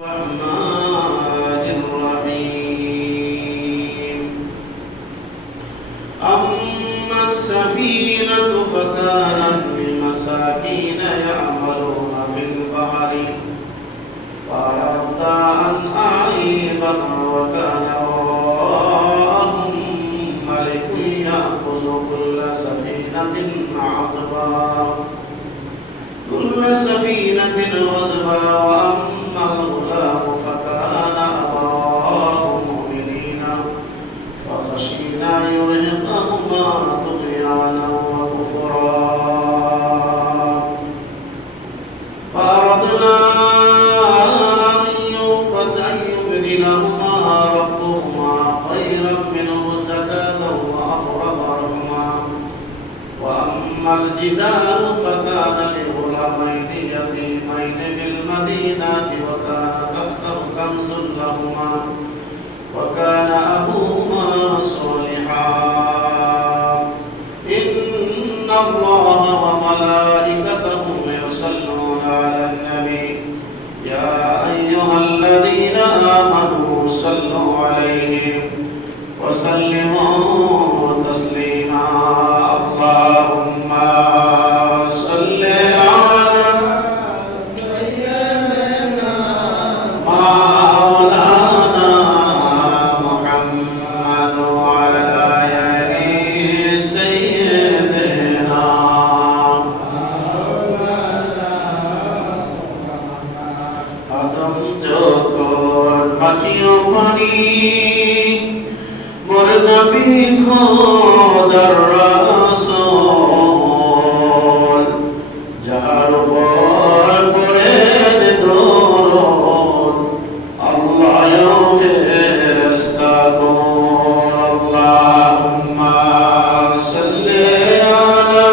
الرحمن الرحيم أما السفينة فكانت لمساكين يعملون في البحر فأردت أن أعيبها وكان وراءهم ملك يأخذ كل سفينة غصبا وأما الغلام فكان أبواه مؤمنين فخشينا يرهقهما طغيانا وكفرا فأردنا أن يبدلهما ربهما خيرا منه زكاة وأقرب رحما وأما الجدار فكان لغلامين يتيمين في المدينة وكان تحته كنز لهما وكان أبوهما صالحا إن الله وملائكته يصلون على النبي يا أيها الذين آمنوا صلوا عليه وسلموا تسليما اللهم صل على سيدنا مولانا محمد وعلى آل سيدنا আদম যখন মাটিও পানি মোর নবী খোদার রাসূল যার উপর পড়েন দরুদ আল্লাহ ফেরেশতাগণ আল্লাহুম্মা সাল্লি আলা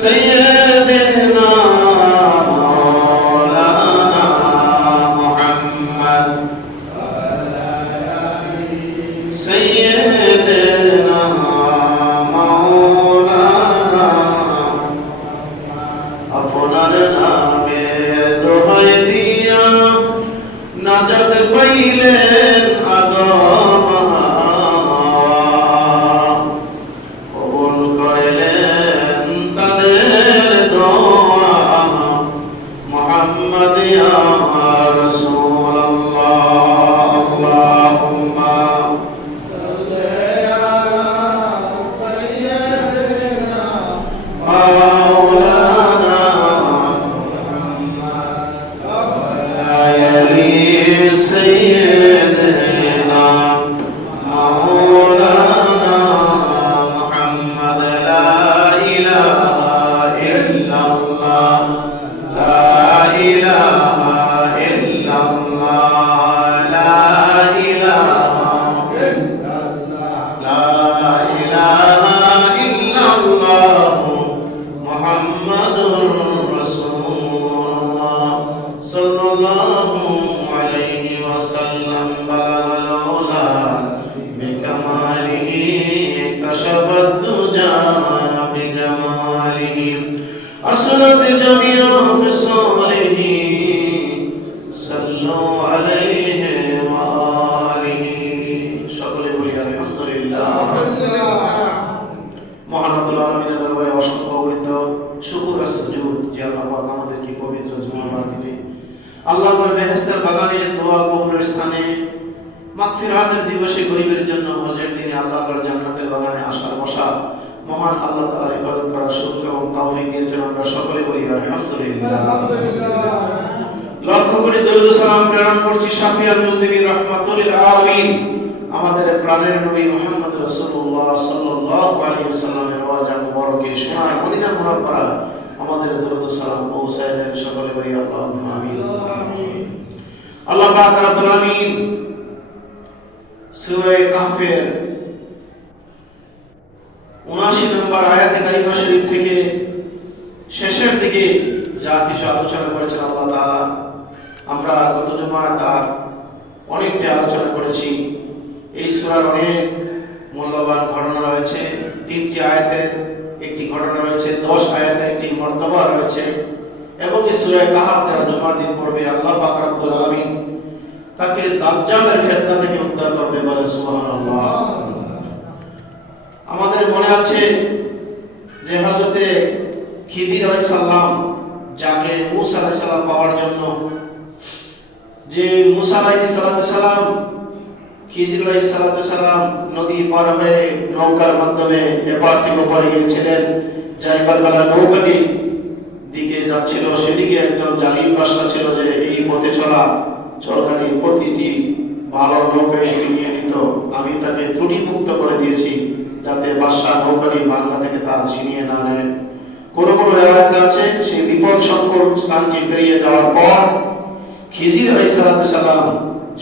সাইয়্যিদিনা মাওলানা মুহাম্মদ سيدنا مولانا আপনার নামে দোহাই দিয়া নাজাত পাইলেন আদম হাওয়া কবুল করলেন তাদের দোয়া মুহাম্মদ ইয়া রাসূলুল্লাহ আল্লাহুম্মা مولانا سيدنا مولانا محمد لا إله إلا الله لا إله إلا الله لا إله إلا الله لا إله إلا الله محمد رسول الله صلى الله عليه وسلم بلغ العلا بكماله كشف الدجى بجماله أسرت جميع خصاله صلوا عليه وآله সকলে বলি আলহামদুলিল্লাহ মহান রব্বুল আলামিনের দরবারে অসংখ্য অগণিত শুকর আর সুজুদ যে আল্লাহ পাক আমাদেরকে পবিত্র জুমার দিনে আল্লাহর বেহেশতের বাগানে দোয়া কবুলের স্থানে মাগফিরাতের দিবসে গরিবের জন্য হজের দিনে আল্লাহর জান্নাতের বাগানে আসার বসা মহান আল্লাহ তাআলার ইবাদত করার সুযোগ এবং তৌফিক দিয়েছেন আমরা সকলে বলি আলহামদুলিল্লাহ লক্ষ কোটি দরুদ সালাম প্রেরণ করছি শাফিউল মুজনিবিন রাহমাতুল লিল আলামিন আমাদের প্রাণের নবী মুহাম্মদ রাসূলুল্লাহ সাল্লাল্লাহু আলাইহি ওয়াসাল্লামের ওয়াজা মুবারকে সোনার মদিনা মুনাওয়ারা আমাদের দরুদ সালাম পৌঁছায় দেন সকলে বলি আল্লাহুম্মা আমিন আল্লাহ পাক রব্বুল আলামিন সূরা কাহফের 79 নম্বর আয়াতে কারিমা শরীফ থেকে শেষের দিকে যা কিছু আলোচনা করেছেন আল্লাহ তাআলা আমরা গত জুমায় তার অনেকটা আলোচনা করেছি এই সূরার অনেক মূল্যবান ঘটনা রয়েছে 3টি আয়াতের একটি ঘটনা রয়েছে 10 আয়াতের একটি মর্তবা রয়েছে এবং সূরা কাহাফ যারা জুমার দিন পড়বে, আল্লাহ পাক রব্বুল আলামিন তাকে দাজ্জালের ফিতনা থেকে উদ্ধার করবে, বলে সুবহানাল্লাহ। আমাদের মনে আছে যে হযরতে খিদির আলাইহিস সালাম, যাকে মূসা আলাইহিস সালাম পাওয়ার জন্য, যে মূসা আলাইহিস সালাম খিজির আলাইহিস সালাম নদী পার হয়ে নৌকার মাধ্যমে এপার থেকে ওপারে গিয়েছিলেন, যাইবার বেলা নৌকাটি দিকে যাচ্ছিল, সেদিকে একজন জালিম বাদশা ছিল যে এই পথে চলা চরকারি প্রতিটি ভালো নৌকায় ছিনিয়ে নিত। আমি তাকে ত্রুটি মুক্ত করে দিয়েছি যাতে বাদশা নৌকাটি ভাঙ্গা থেকে তার ছিনিয়ে না নেয়। কোন কোন রিওয়ায়াতে আছে সেই বিপদ সংকট স্থানটি পেরিয়ে যাওয়ার পর খিজির আলাইহিস সালাম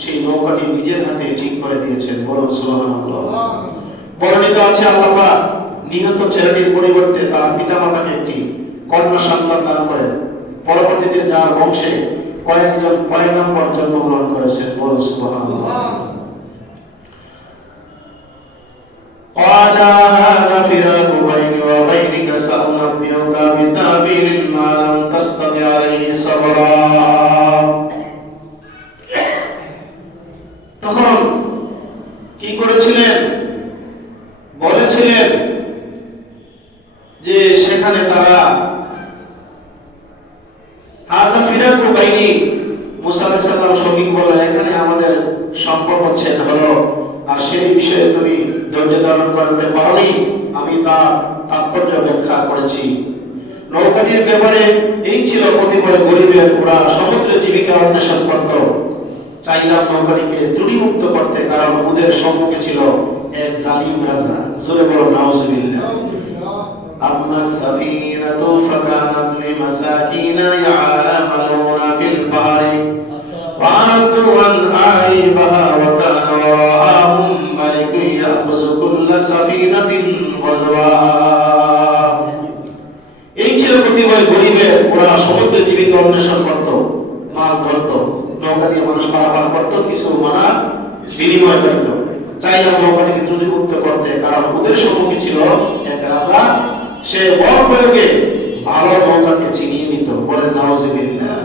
সেই নৌকাটি নিজের হাতে ঠিক করে দিয়েছেন, বলুন সুবহানাল্লাহ। বর্ণিত আছে আল্লাহ পাক নিহত ছেলেটির পরিবর্তে তার পিতামাতাকে একটি কন্যা সন্তান দান করেন, পরবর্তীতে যার বংশে কয়েকজন পয়গম্বর জন্মগ্রহণ করেছেন, বলুন সুবহানাল্লাহ। قال هذا فراق بيني وبينك سأنبئك بتأويل ما لم تستطع عليه صبرا। তখন কি করেছিলেন? বলেছিলেন যে সেখানে তারা হাযা ফিরাকু বাইনি, মুসা আলাইহিস সালাম সঙ্গী বলল, এখানে আমাদের সম্পর্ক ছেদ হলো, আর সেই বিষয়ে তুমি ধৈর্য ধারণ করতে পারোনি, আমি তার তাৎপর্য ব্যাখ্যা করেছি। নৌকাটির ব্যাপারে এই ছিল কতিপয় গরিবের, ওরা সমুদ্রে জীবিকা অন্বেষণ করত। চাইলাম নৌকাটিকে ত্রুটিমুক্ত করতে, কারণ ওদের সম্মুখে ছিল এক জালিম রাজা। জোরে বলো নাউজুবিল্লাহ। أما السفينة فكانت لمساكين يعملون في البحر وأردت أن أعيبها وكان وراءهم ملك يأخذ كل سفينة غصبا। এই ছিল প্রতিভয় গরিবের, ওরা সমুদ্রে জীবিকা অন্বেষণ করত, মাছ ধরত, নৌকা দিয়ে মানুষ পারাপার করত, কিছু মানা বিনিময় করত। চাইলাম নৌকাটিকে ত্রুটিমুক্ত করতে, কারণ ওদের সম্মুখে ছিল এক রাজা, সে বল প্রয়োগে ভালো নৌকাকে ছিনিয়ে নিত, বলেন নাউজুবিল্লাহ।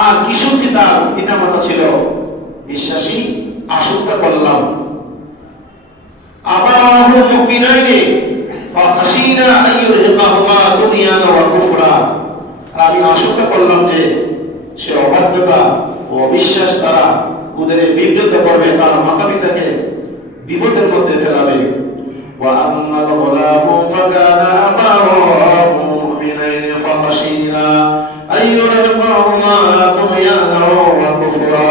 আর কিশোরটি তার পিতামাতা ছিল বিশ্বাসী, আশঙ্কা করলাম আবাহু মুমিনাইনি ফাখাশিনা আইয়ুরহিকাহুমা তুগয়ানা ওয়া কুফরা। আমি আশঙ্কা করলাম যে সে অবাধ্যতা ও অবিশ্বাস দ্বারা ওদের বিব্রত করবে, তার মাতা পিতাকে বিপদের মধ্যে ফেলাবে। ওয়া আম্মাল গুলামু ফাকানা আবাওয়াহু মুমিনাইনি ফাখাশিনা আইয়ুরহিকাহুমা তুগয়ানা ওয়া কুফরা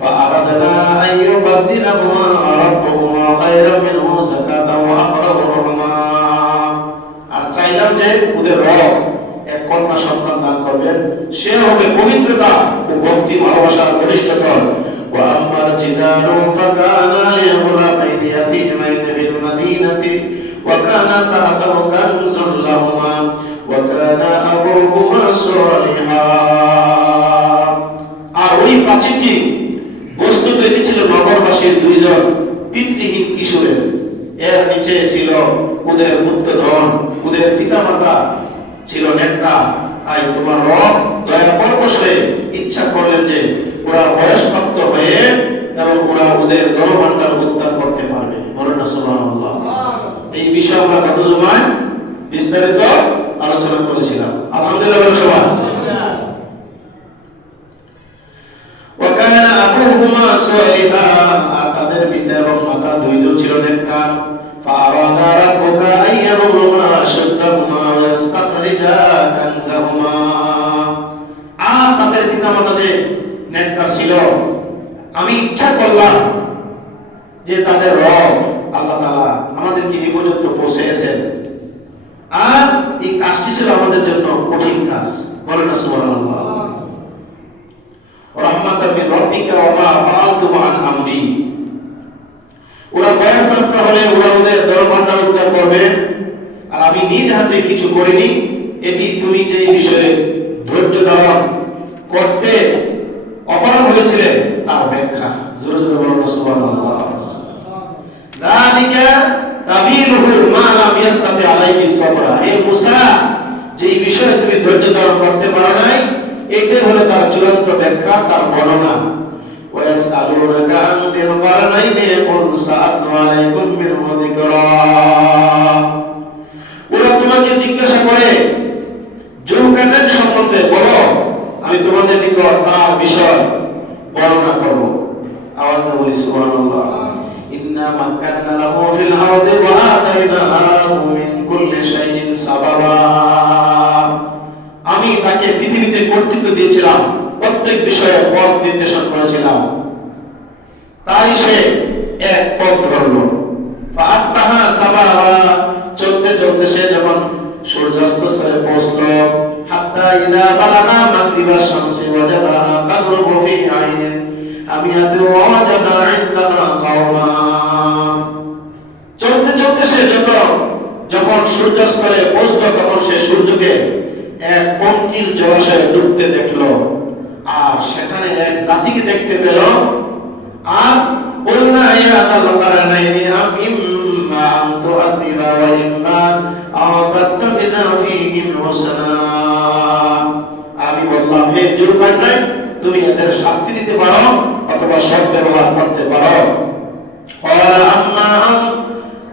فأردنا أن يبدلهما ربهما خيرا منه زكاة وأقرب رحما। আর চাইলাম যে ওদের রব এক কন্যা সন্তান দান করবেন, সে হবে পবিত্রতা ও ভক্তি ভালোবাসার ঘনিষ্ঠতর। وأما الجدار فكان لغلامين يتيمين في المدينة وكان تحته كنز لهما وكان أبوهما صالحا। আর ওই প্রাচীরটি বস্তুত এটি ছিল নগরবাসীর দুইজন পিতৃহীন কিশোরের, এর নিচে ছিল ওদের পুত্রধন, ওদের পিতামাতা ছিল নেককার। তাই তোমার রব দয়া পরবশ হয়ে ইচ্ছা করলেন যে ওরা বয়সপ্রাপ্ত হয়ে এবং ওরা ওদের ধনভাণ্ডার উদ্ধার করতে পারবে, বলেন না সুবহানাল্লাহ। এই বিষয়ে আমরা গত জুমায় বিস্তারিত আলোচনা করেছিলাম, আলহামদুলিল্লাহ সবাই। ওয়াকানা আবুহুমা সালিহা, আর তাদের পিতা এবং মাতা দুইজন ছিল নেককার। ফাআরাদা রাব্বুকা আইয়াবলুগা আশাদ্দাহুমা ওয়াস্তাখরিজা কানজাহুমা। আর তাদের পিতামাতা যে নেককার ছিল, আমি ইচ্ছা করলাম যে তাদের রব আল্লাহ তাআলা আমাদেরকে এই পর্যন্ত পৌঁছেছেন, আর এই কাজটি ছিল আমাদের জন্য কঠিন কাজ, বলেন না সুবহানাল্লাহ। রাহমাতাম মিন রাব্বিকা ওয়া মা ফাআলতু আন আমরি। ওরা বয়ঃপ্রাপ্ত হলে ওরা ওদের ধনভাণ্ডার উদ্ধার করবে, আর আমি নিজ হাতে কিছু করিনি, এটি তুমি যে বিষয়ে ধৈর্য ধারণ করতে অপারগ হয়েছিলে তার ব্যাখ্যা। জোরে জোরে বলুন সুবহানাল্লাহ। যালিকা তাবিলুহু মা লাম ইয়াস্তাতি আলাইহি সাবরা। হে মুসা, যে বিষয়ে তুমি ধৈর্য ধারণ করতে পারো নাই, এটাই হলো তার চূড়ান্ত ব্যাখ্যা, তার বর্ণনা। ওয়াসআলুনাকা আন যিল কারনাইনি কুল সাআতলু আলাইকুম মিনহু যিকরা। ওরা তোমাকে জিজ্ঞাসা করে যুলকারনাইন সম্বন্ধে, বলো আমি তোমাদের নিকট তার বিষয় বর্ণনা করব। আওয়াজ দিয়ে বলি সুবহানাল্লাহ। ইন্না মাক্কান্না লাহু ফিল আরদি ওয়া আতাইনাহু মিন কুল্লি শাইইন সাবাবা। আমি তাকে পৃথিবীতে কর্তৃত্ব দিয়েছিলাম, প্রত্যেক বিষয়ে পথ নির্দেশন করেছিলাম, তাই সে এক পথ ধরলো। ফাআতবাহা সাবাবা। চলতে চলতে সে যখন সূর্যাস্ত স্থলে পৌঁছলো, হাত্তা ইযা বালাগা মাগরিবা শামসি ওয়াজাদাহা তাগরুবু ফি আইনিন হামিয়াতিন ওয়া ওয়াজাদা ইনদাহা কাওমা। চলতে চলতে সে যখন সূর্যাস্তরে পৌঁছলো, তখন সে সূর্যকে এক পঙ্কিল জলাশয়ে ডুবতে দেখলো, আর সেখানে এক জাতিকে দেখতে পেল। আর বলনা ইয়া যাল কারনাইনি ইম্মা আন তুআদিবা ওয়া ইম্মা আও তাত্তাখিযা ফীহিম হুসনা। আমি বললাম, হে যুলকারনাইন, তুমি এদের শাস্তি দিতে পারো অথবা সৎ ব্যবহার করতে পারো। ক্বালা আম্মা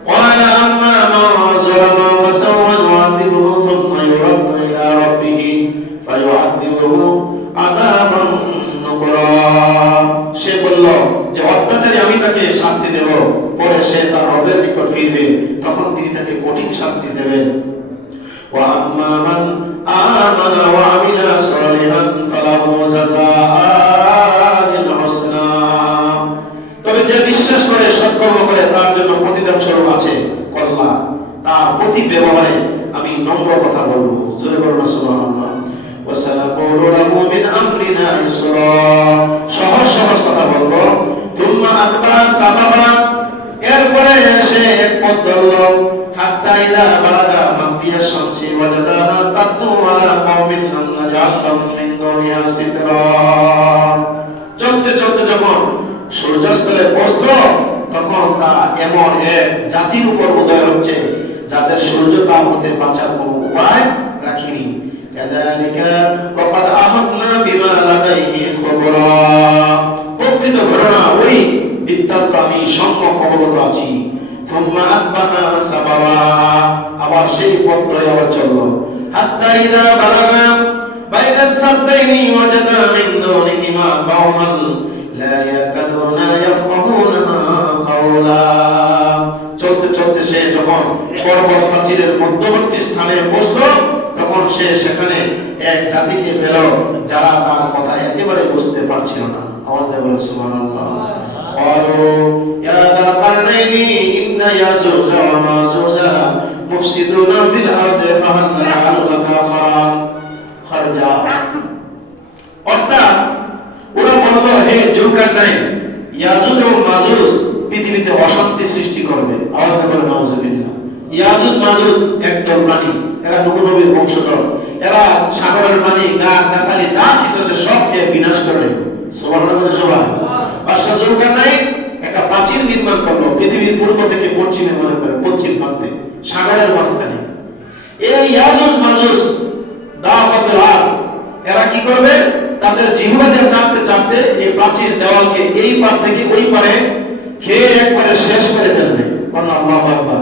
মা যালামা ফাসাওফা নুআযিবুহু থুম্মা ইউরাদ্দু ইলা রাব্বিহি ফায়ুআযিবুহু আযাবান নুকরা। সে বলল যে অত্যাচারী আমি তাকে শাস্তি দেব, পরে সে তার রবের নিকট ফিরবে, তখন তিনি তাকে কঠিন শাস্তি দেবেন। ওয়া আম্মা মান আমানা ওয়া আমিলা সালিহান ফালাহু জাযাআউল হুসনা। তবে যে বিশ্বাস করে সৎকর্ম করে তার জন্য প্রতিদান স্বরূপ আছে কল্যাণ। তার প্রতি ব্যবহারে আমি নম্র কথা বলবো। জোরে বলুন সুবহানাল্লাহ। ওয়া সানাকুলু লাহু মিন আমরিনা ইসরা। সহজ সহজ কথা বলবো। তুম্মা আতবা সাবাবা। এরপরে সে এক পথ ধরল। হাত্তা ইযা বালাগা মাগরিবা শামসি ওয়াজাদাহা তাতু আলা কওমিন লাম নাজআল লাহুম মিন দুনিয়া সিতরা। চলতে চলতে যখন সূর্যাস্তলে পৌঁছলো, তখন তা এমন এক জাতির উপর উদয় হচ্ছে যাদের সূর্য তাপ হতে বাঁচার কোনো উপায় রাখেনি। কাযালিকা ওয়া ক্বাদ আহাতনা বিমা লাদাইহি খবরা। প্রকৃত ঘটনা ওই বৃত্তান্ত আমি সম্যক অবগত আছি। থুম্মা আতবাহা সাবাবা। আবার সেই পথ ধরে আবার চলল। হাত্তা ইযা বালাগা বাইনা সাদদাইনি ওয়াজাদা মিন দুনিহিমা কওমান লা ইয়াকাদুনা ইয়াফকাহুনা কাওলা। চলতে চলতে সে যখন পর্বত প্রাচীরের মধ্যবর্তী স্থানে পৌঁছলো, তখন সে সেখানে এক জাতিকে পেল যারা তার কথা একেবারে বুঝতে পারছিল না। আওয়াজ দিয়ে বলেন সুবহানাল্লাহ। ক্বালু ইয়া যাল কারনাইনি ইন্না ইয়াজুজা ওয়া মাজুজা মুফসিদুনা ফিল আরদি ফাহাল নাজআলু লাকা খারজা। অর্থাৎ ওরা বলল, হে যুলকারনাইন, ইয়াজুজ এবং মাজুজ পৃথিবীতে অশান্তি সৃষ্টি করবে। আওয়াজ দিয়ে বলেন নাউযুবিল্লাহ। ইয়াজুজ মাজুজ একদল প্রাণী, এরা নূহ নবীর বংশধর। এরা সাগরের পানি, গাছ গাছালি যা কিছু আছে সবকে বিনাশ করে। সুবহানাল্লাহ সবাই। বাদশা যুলকারনাইন একটা প্রাচীর নির্মাণ করলো পৃথিবীর পূর্ব থেকে পশ্চিমে, মনে করে পশ্চিম প্রান্তে, সাগরের মাঝখানে। এই ইয়াজুজ মাজুজ দাওয়াতুল আরব, এরা কি করবে? তাদের জিহ্বা দিয়ে চাপতে চাপতে এই প্রাচীর দেওয়ালকে এই পার থেকে ওই পারে খেয়ে একবারে শেষ করে ফেলবে। আল্লাহু আকবার।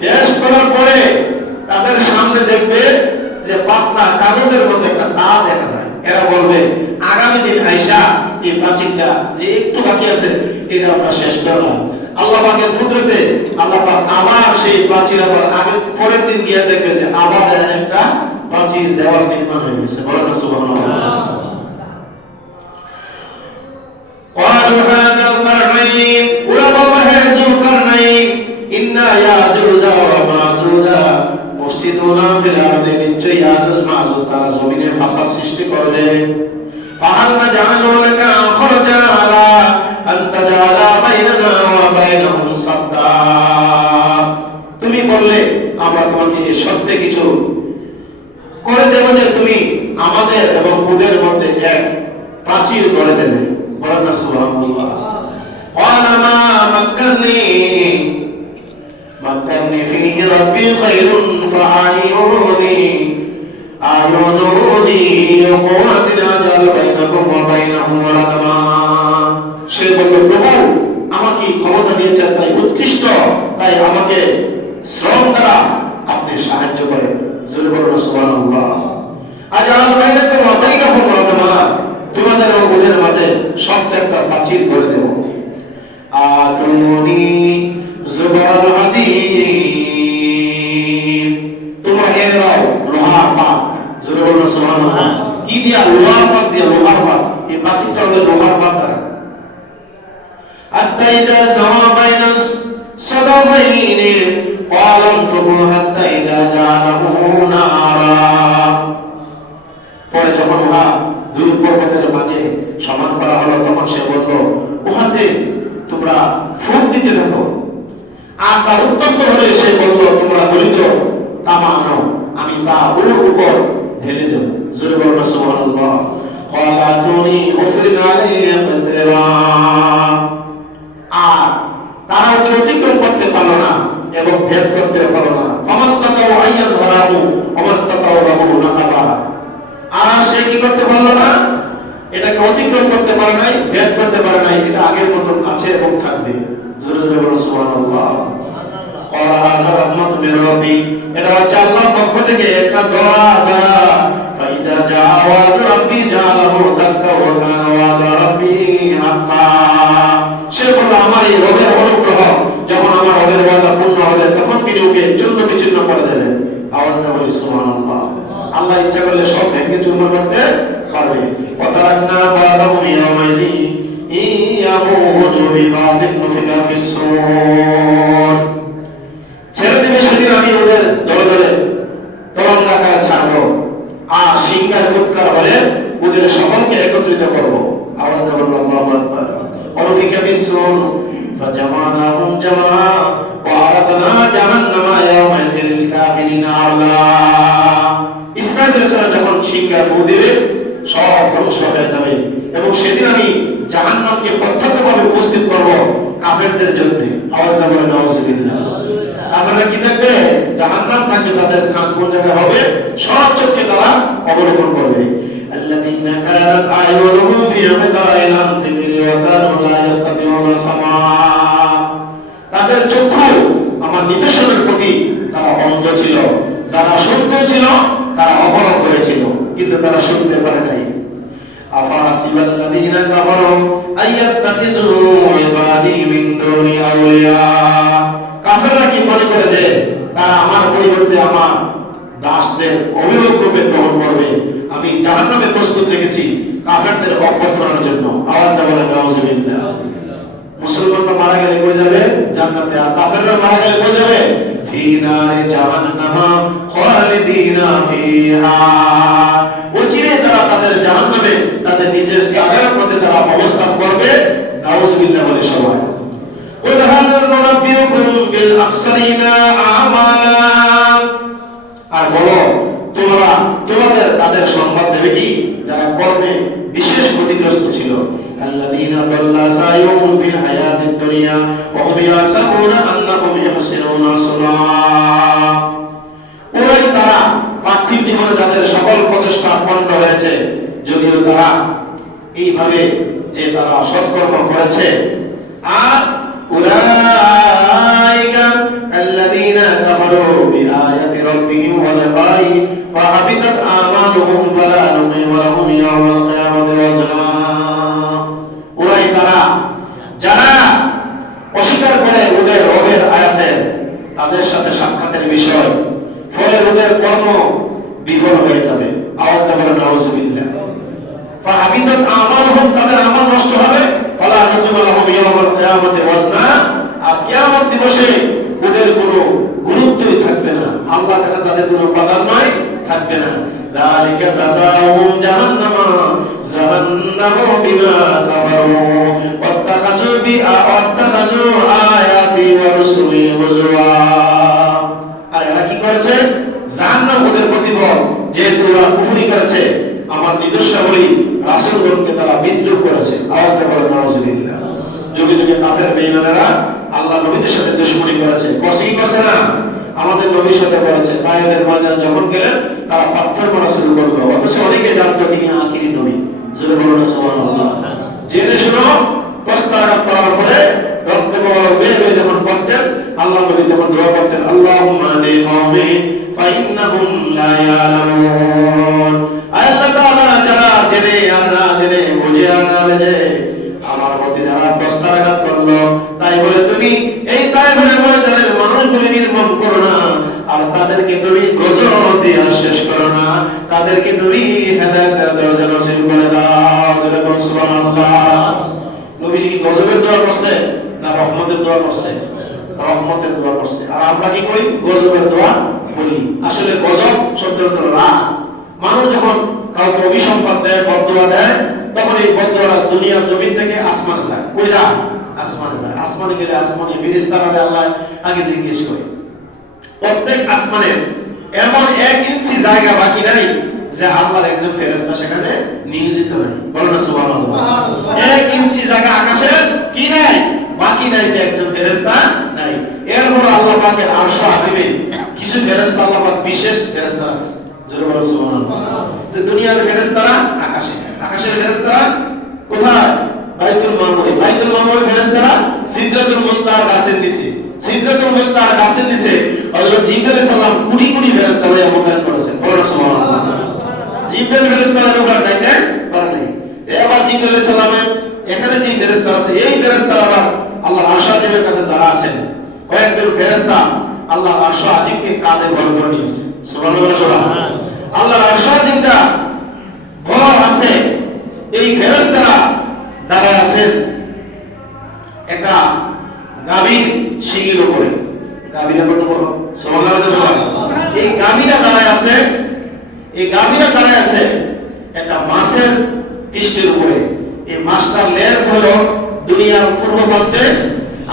শেষ করার পরে তাদের সামনে দেখবে যে পাতলা কাগজের মতো একটা তার দেখা যায়। এরা বলবে, আগামী দিন আইসা এই প্রাচীরটা যে একটু বাকি আছে এটা আমরা শেষ করলাম। আল্লাহ পাকের কুদরতে আল্লাহ পাক আবার সেই প্রাচীর আবার আগের পরের দিন গিয়ে দেখবে যে আবার একটা প্রাচীর দেওয়াল নির্মাণ হয়ে গেছে। বলেন সুবহানাল্লাহ। ক্বালু হাযাল কারনাইন। ওরা বলল, হে যুলকারনাইন, ইন্না ইয়াজুজা ওয়া মাজুজা মুফসিদুনা ফিল আরদি। নিশ্চয়ই ইয়াজুজ মাজুজ তারা জমিনে ফাসাদ সৃষ্টি করবে। ফাহাল নাজআলু লাকা খারজা আলা আন তাজআলা বাইনানা ওয়া বাইনাহুম সাদ্দা। তুমি বললে আমরা তোমাকে এই সত্যে কিছু করে দেব যে তুমি আমাদের এবং ওদের মধ্যে এক প্রাচীর গড়ে দেবে। বলেন না সুবহানাল্লাহ। ক্বালা মা মাক্কান্নি مكنني فيه ربي خير فأعينوني قوة أجعل بينكم وبينهم ردما। সে বলল, প্রভু আমাকে ক্ষমতা দিয়েছেন তাই উৎকৃষ্ট, তাই আমাকে শ্রম দ্বারা আপনি সাহায্য করেন। জোরে বলুন সুবহানাল্লাহ। আজআল বাইনাকুম ওয়া বাইনাহুম রাদমা, তোমাদের ও ওদের মাঝে শক্ত একটা প্রাচীর করে দেব। আতুনি যুবরাল হাদীদ, তোমরা এর দাও লোহার পাত। জোরে বলুন সুবহানাল্লাহ। কি দিয়া? লোহার পাত দিয়া, লোহার পাত। এই প্রাচীরটা হলো লোহার পাত দ্বারা। حتى إذا سوى بين الصدفين قال انفخوا حتى إذا جعله نارا। পরে যখন উহা দুই পর্বতের মাঝে সমান করা হলো তখন সে বলল, উহাতে তোমরা ফুঁক দিতে থাকো। আর তার উত্তপ্ত হলে সে বলল, তোমরা গলিত তামা আনো, আমি তা ওর উপর ঢেলে দেব। জোরে বলুন সুবহানাল্লাহ। قال أتوني أفرغ عليه قطرا। আর তারা ওকে অতিক্রম করতে পারলো না এবং ভেদ করতে পারলো না। ফামাস্তাতাউ আইয়াযহারাহু ওয়ামাস্তাতাউ লাহু নাকাবা। আর সে কি করতে পারলো না? এটাকে অতিক্রম করতে পারে নাই, ভেদ করতে পারে নাই। এটা আগের মতো আছে এবং থাকবে। জোরে জোরে বলুন সুবহানাল্লাহ। ক্বালা হাযা রাহমাতুম মির রাব্বি, এটা হচ্ছে আল্লাহর পক্ষ থেকে একটা দোয়া। ফাইদা জাআ ওয়াদু রাব্বি জাআলাহু দাক্কা ওয়া কানা ওয়াদু রাব্বি হাক্কা। সে বলল, আমার এই রবের অনুগ্রহ, যখন আমার রবের ওয়াদা পূর্ণ হবে তখন তিনি ওকে চূর্ণ বিচূর্ণ করে দেবেন। আওয়াজ দিয়ে বলি সুবহানাল্লাহ। আল্লাহ ইচ্ছা করলে সব ভেঙে চূর্ণ করতে পারবে। ওয়াতারাকনা বাদাহুম ইয়াওমাইযি ইয়ামুজু বিবাদিন নুফিকা ফিস সূর। ছেড়ে দেবে সেদিন আমি ওদের দলে দলে তরঙ্গাকার ছাড়বো, আর সিংহার ফুৎকার বলে ওদের সকলকে একত্রিত করব। আওয়াজ দিয়ে বলুন আল্লাহু আকবার। ونفخ في الصور فجمعناهم جمعا وعرضنا جهنم يومئذ للكافرين عرضا। ইসরাঈল আলাইহিস সালাম যখন সিংহার ফু দিবে সব ধ্বংস হয়ে যাবে এবং সেদিন আমি জাহান্নামকে প্রত্যক্ষভাবে উপস্থিত করব কাফেরদের জন্য। আওয়াজ দিয়ে বলেন নাউযুবিল্লাহ। কাফেররা কি দেখবে? জাহান্নাম থাকবে, তাদের স্থান কোন জায়গায় হবে সব চোখে তারা অবলোকন করবে। الذين كانت أعينهم في غطاء عن ذكري وكانوا لا يستطيعون سماعا। তাদের চক্ষু আমার নির্দেশনের প্রতি তারা অন্ধ ছিল, যারা শুনতে ছিল তারা অবরোধ হয়েছিল, কিন্তু তারা শুনতে পারে নাই। আফাহাসিবাল্লাযীনা কাফারু আইয়াত্তাখিযু ইবাদী মিন দুনি আউলিয়া। কাফেররা কি মনে করে যে তারা আমার পরিবর্তে আমার দাসদের অভিভাবক রূপে গ্রহণ করবে? আমি জাহান্নামে প্রস্তুত রেখেছি কাফেরদের অভ্যর্থনার জন্য। আওয়াজ দিয়ে বলেন নাউযুবিল্লাহ। মুসলমানরা মারা গেলে কই যাবে? জান্নাতে। আর কাফেররা মারা গেলে কই যাবে? ফি নারে জাহান্নাম খালিদিনা ফিহা। অচিরে তারা তাদের জাহান্নামে তাদের নিজের জায়গার মধ্যে তারা অবস্থান করবে। নাউযুবিল্লাহ বলে সবাই। قُلْ هَلْ نُنَبِّئُكُم بِالْأَخْسَرِينَ أَعْمَالًا। আর বলো, তোমরা তোমাদের তাদের সংবাদ দেবে কি যারা কর্মে বিশেষ ক্ষতিগ্রস্ত ছিল। আল্লাযীনা দাল্লা সাইয়ুহুম ফিল হায়াতিদ দুনিয়া ওয়া হুম ইয়াহসাবুনা আন্নাহুম ইহসিনুনা সুনা। ওরাই তারা পার্থিব জীবনে যাদের সকল প্রচেষ্টা পণ্ড হয়েছে, যদিও তারা এইভাবে যে তারা সৎকর্ম করেছে। আর উলাইকা আল্লাযীনা কাফারু বিআয়াতি রাব্বিহিম ওয়া লিকাইহি ফাহাবিতাত আমালুহুম ফালা নুকিমু লাহুম ইয়াওমাল কিয়ামাতি ওয়াজনা। ওরাই তারা যারা অস্বীকার করে ওদের রবের আয়াতের তাদের সাথে সাক্ষাতের বিষয়, ফলে ওদের কর্ম বিফল হয়ে যাবে। আওয়াজ দিয়ে বলেন নাউযুবিল্লাহ। ফাহাবিতাত আমালুহুম, তাদের আমল নষ্ট হবে। ফালা নুকিমু লাহুম ইয়াওমাল কিয়ামাতি ওয়াজনা। আর কিয়ামত দিবসে ওদের কোনো গুরুত্বই থাকবে না, আল্লাহর কাছে তাদের কোনো প্রাধান্যই থাকবে না। যালিকা জাযাউহুম জাহান্নাম বিমা কাফারু ওয়াত্তাখাযু আয়াতি ওয়া রুসুলি হুজুয়া। আর এরা কি করেছে? জাহান্নাম ওদের প্রতিফল, যেহেতু ওরা কুফরি করেছে, আমার নিদর্শনাবলী রাসূলগণকে তারা বিদ্রূপ করেছে। আওয়াজ দিয়ে বলেন নাউযুবিল্লাহ। যুগে যুগে কাফের বেঈমানেরা আল্লাহ নবীদের সাথে দুশমনি করেছে, কসই করছে না, আমাদের নবীর সাথে করেছে। তায়েফের ময়দানে যখন গেলেন তারা পাথর মারা শুরু করলো, অথচ অনেকে জানতো তিনি আখিরি নবী। জোরে বলুন সুবহানাল্লাহ। জেনে শুনো প্রস্তারাঘাত করার পরে রক্তে মোবারক বেয়ে বেয়ে যখন পড়তেন, আল্লাহ নবী তখন দোয়া করতেন, আল্লাহুম্মা হাদি কওমি ফাইন্নাহুম লা ইয়ালামুন। আল্লাহ তাআলা যারা জেনে আর না জেনে, বুঝে আর না বুঝে আমার প্রতি যারা প্রস্তারাঘাত করলো, তাই বলে তুমি এই তায়েফের ময়দানের মানুষগুলি নির্মম করো না, আর তাদেরকে তুমি গজব দিয়ে শেষ করো না, তাদেরকে তুমি হেদায়েতের দরজা নসিব করে দাও। যেরকম সুবহানাল্লাহ। নবীজি কি গজবের দোয়া করছে না রহমতের দোয়া করছে? রহমতের দোয়া করছে। আর আমরা কি করি? গজবের দোয়া বলি। আসলে গজব শব্দের অর্থ রাগ। মানুষ যখন কাউকে অভিসম্পাদ দেয়, বদদোয়া দেয়, তখন এই বদদোয়াটা দুনিয়ার জমিন থেকে আসমানে যায়। কই যায়? আসমানে যায়। আসমানে গেলে আসমানে ফেরেশতারা আল্লাহ আগে জিজ্ঞেস করে, প্রত্যেক আসমানের এমন 1 ইঞ্চি জায়গা বাকি নাই যে আল্লাহর একজন ফেরেশতা সেখানে নিয়োজিত নাই। বলেন সুবহানাল্লাহ। 1 ইঞ্চি জায়গা আকাশে কি নাই? বাকি নাই যে একজন ফেরেশতা নাই। এরপর আল্লাহ পাকের আরশ আজিমে কিছু ফেরেশতা আল্লাহ পাক বিশেষ ফেরেশতা আছে। জোরে বলেন সুবহানাল্লাহ। তো দুনিয়ার ফেরেশতারা আকাশে, আকাশের ফেরেশতারা কোথায়? বাইতুল মামুরে। বাইতুল মামুরে ফেরেশতারা সিদরাতুল মুনতাহা গাছের নিচে। সিদরাতুল মুনতাহা গাছের নিচে হযরত জিবরাইল আলাইহিস সালাম কোটি কোটি ফেরেশতা লইয়া মোতায়েন করেছেন। বলেন সুবহানাল্লাহ। জিবরাইল ফেরেশতার উপর যাইতে পারে নাই। এবার জিবরাইল আলাইহিস সালামের এখানে যে ফেরেশতা আছে, এই ফেরেশতারা আবার আল্লাহর আরশ আজিমের কাছে যারা আছেন, কয়েকজন ফেরেশতা আল্লাহর আরশ আজিমকে কাঁধে ভর করে নিয়েছে। সুবহানাল্লাহ। আল্লাহর আরশ আজিমটা ভর আছে, এই ফেরেশতারা দাঁড়ায় আছেন একটা গাভীর শিঙের উপরে। গাভীরা কত বড়? সুবহানাল্লাহ। এই গাভীরা দাঁড়ায় আছে, এই গাভীরা দাঁড়ায় আছে একটা মাছের পৃষ্ঠের উপরে। এই মাছটার লেজ হলো দুনিয়ার পূর্ব প্রান্তে,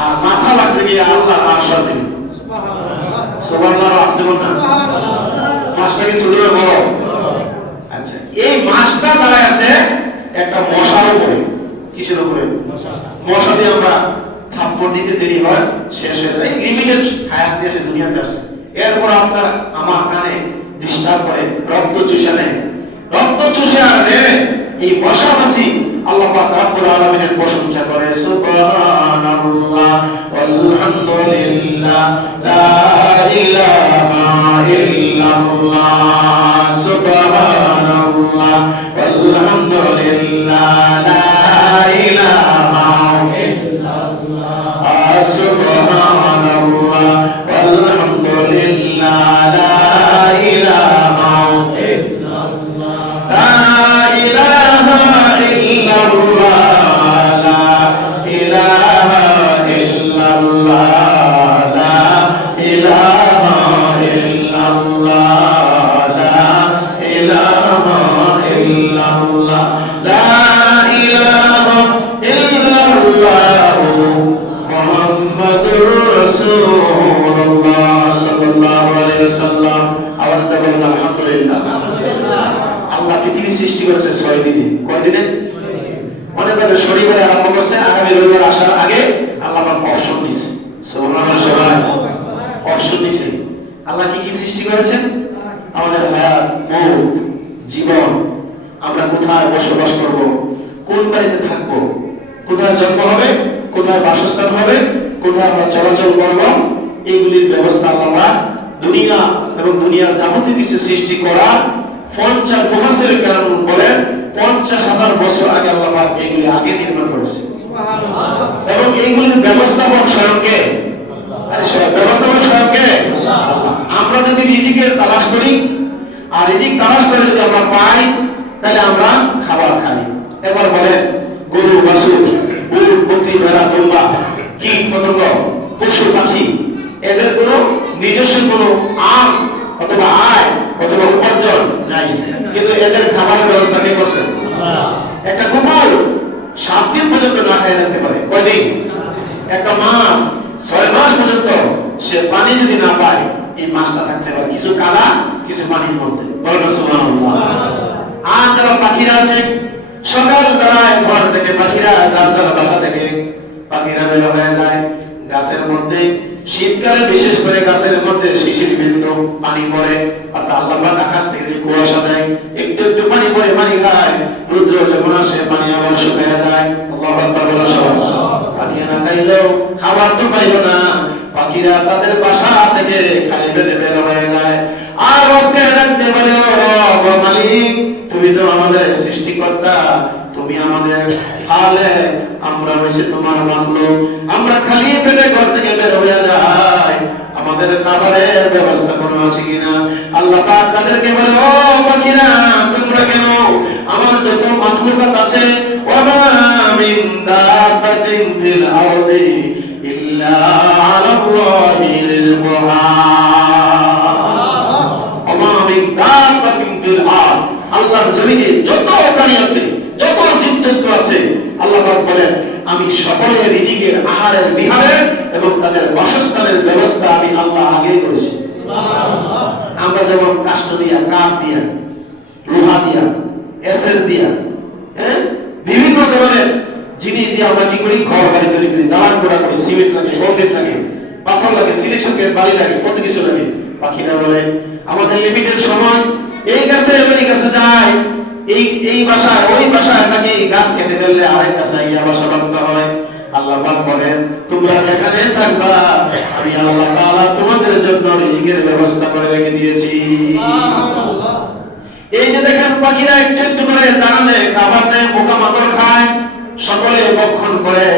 আর মাথা লাগছে গিয়ে আল্লাহর আরশ আজিম। সুবহানাল্লাহ। সুবহানাল্লাহ। আসতে বলনা, মাছটা কি ছোট না বড়? আচ্ছা, এই মাছটা দাঁড়ায় আছে একটা মশার উপরে। কিসের উপরে? মশা দিয়ে আমরা থাপ্পড় দিতে দেরি হয়, শেষ হয়ে যায়। লিমিটেড হায়াত দিয়ে সে দুনিয়াতে আসে। এরপর আপনার আমার কানে ডিস্টার্ব করে, রক্ত চুষে নেয়। রক্ত চুষে আর নেয় এই মশা মাছি আল্লাহ পাক রব্বুল আলামিনের প্রশংসা করে, সুবহানাল্লাহ ওয়ালহামদুলিল্লাহ লা ইলাহা ইল্লাল্লাহ, সুবহানাল্লাহ ওয়ালহামদুলিল্লাহ লা ইলাহা ইল্লাল্লাহ, সুবহানাল্লাহ ওয়ালহামদুলিল্লাহ লা ইলাহা ইল্লাল্লাহ, আল্লাহ পৃথিবী সৃষ্টি করেছে 6 দিনে। কয় দিনে? মনে করে শনিবারে আরম্ভ করছে, আগামী রবিবার আসার আগে আল্লাহ পাক অপশন দিয়েছে। সুবহানাল্লাহ। সবাই অপশন দিয়েছে। আল্লাহ কি কি সৃষ্টি করেছেন? আমাদের হায়াত, মওত, জীবন, আমরা কোথায় বসবাস করব, কোন বাড়িতে থাকব, কোথায় জন্ম হবে, কোথায় বাসস্থান হবে, কোথায় আমরা চলাচল করব, এইগুলির ব্যবস্থা আল্লাহ দুনিয়া এবং দুনিয়ার যাবতীয় কিছু সৃষ্টি করা 50 মুফাসসির কেরাম বলেন 50,000 বছর আগে আল্লাহ পাক এইগুলি আগে নির্মাণ করেছে। সুবহানাল্লাহ। এবং এইগুলির ব্যবস্থাপক স্বয়ং কে? আরে সবাই ব্যবস্থাপক স্বয়ং কে? আল্লাহ। আমরা যদি রিজিকের তালাশ করি, আর রিজিক তালাশ করে যদি আমরা পাই, তাহলে আমরা খাবার খাই। এবার বলেন গরু, বাছুর, উট, বকরি, ভেড়া, দুম্বা, কীট পতঙ্গ, পশু পাখি, এদের কোনো নিজস্ব কোনো আম অথবা আয় অথবা উপার্জন নাই, কিন্তু এদের খাবারের ব্যবস্থা কে করছে? একটা কুকুর 7 দিন পর্যন্ত না খেয়ে থাকতে পারে। কয়দিন? একটা মাছ 6 মাস পর্যন্ত সে পানি যদি না পায়, এই মাছটা থাকতে পারে কিছু কাদা কিছু পানির মধ্যে। বলেন সুবহানাল্লাহ। আর যারা পাখিরা আছে, সকাল বেলায় ঘর থেকে পাখিরা যার যার বাসা থেকে পাখিরা বের হয়ে যায়, গাছের মধ্যে শীতকালে বিশেষ করে গাছের মধ্যে শিশির বিন্দু পানি পড়ে, অর্থাৎ আল্লাহ পাক আকাশ থেকে যে কুয়াশা দেয়, একটু একটু পানি পড়ে পানি খায়, রৌদ্র যখন আসে পানি আবার শুকিয়ে যায়। আল্লাহু আকবার বলো সবাই। পানি না খাইলেও খাবার তো পাইলো না, পাখিরা তাদের বাসা থেকে খালি পেটে বের হয়ে যায়। আর রবকে ডাকতে বলে, ও রব মালিক, তুমি তো আমাদের সৃষ্টিকর্তা, তুমি আমাদের খালে, আমরা হইছে তোমার মাখলুক, আমরা খালি পেটে ঘর থেকে বের হয়ে যাই, আমাদের খাবারের ব্যবস্থা কোনো আছে কিনা? আল্লাহ পাক তাদেরকে বলে, ও পাখিরা, তোমরা কেন আমার যত মাখলুকাত আছে, ওয়া মিন দাব্বাতিন ফিল আরদি ইল্লা আলাল্লাহি রিজকুহা, ওয়া মিন দাব্বাতিন ফিল আরদ, আল্লাহর জমিনে যত প্রাণী আছে, যত জীবজন্তু আছে, আল্লাহ পাক বলেন আমি সকলের রিজিকের, আহারের, বিহারের এবং তাদের বাসস্থানের ব্যবস্থা আমি আল্লাহ আগেই করেছি। সুবহানাল্লাহ। আমরা যেমন কাষ্ঠ দিয়া, কাঠ দিয়া, লোহা দিয়া, এসএস দিয়া, বিভিন্ন ধরনের জিনিস দিয়ে আমরা কি করি, ঘর বাড়ি তৈরি করি, দালান কোঠা করি, সিমেন্ট লাগে, কংক্রিট লাগে, পাথর লাগে, সিলেকশন করে বাড়ি লাগে, কত কিছু লাগে। পাখিরা বলে আমাদের লিমিটেড সময়, এই গাছে ওই গাছে যায়, এই বাসায় ওই বাসায় নাকি গাছ কেটে ফেললে আরেক গাছে ইয়া বাসা বাঁধতে হয়। আল্লাহ পাক বলেন তোমরা যেখানে থাকবা আমি আল্লাহ তাআলা তোমাদের জন্য রিজিকের ব্যবস্থা করে রেখে দিয়েছি। সুবহানাল্লাহ। এই যে দেখেন পাখিরা একটু একটু করে দাঁড়ানে খাবার নেয়, পোকামাকড় খায়, সকলে ভক্ষণ করে,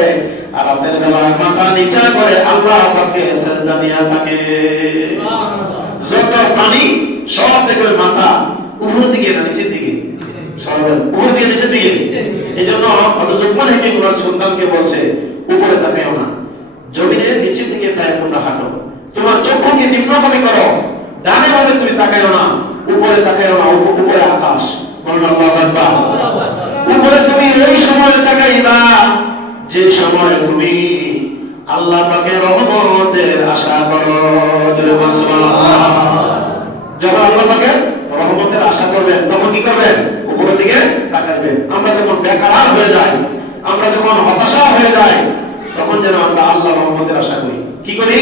আর রাতের বেলা মাথা নিচা করে আল্লাহ পাকের সিজদা দিয়া থাকে। সুবহানাল্লাহ। যত প্রাণী সব থেকে মাথা উপর দিকে না নিচের দিকে, উপর দিয়ে নিচের দিকে। এই জন্য হযরত লুকমান হাকিম ওনার সন্তানকে বলছে উপরে তাকাও না, জমিনের নিচের দিকে চাই তোমরা হাঁটো, তোমার চক্ষুকে নিম্নগামী করো, ডানে বামে তুমি তাকাও না, উপরে তাকাও না, উপরে আকাশ। বলুন আল্লাহু আকবার। উপরে তুমি ওই সময় তাকাইবা যে সময় তুমি আল্লাহ পাকের রহমতের আশা করো। সুবহানাল্লাহ। যখন আল্লাহ পাকের রহমতের আশা করবেন তখন কি করবেন? উপরের দিকে তাকাবেন। আমরা যখন বেকার হয়ে যাই, আমরা যখন হতাশা হয়ে যাই, তখন যেন আমরা আল্লাহর রহমতের আশা করি। কি করি?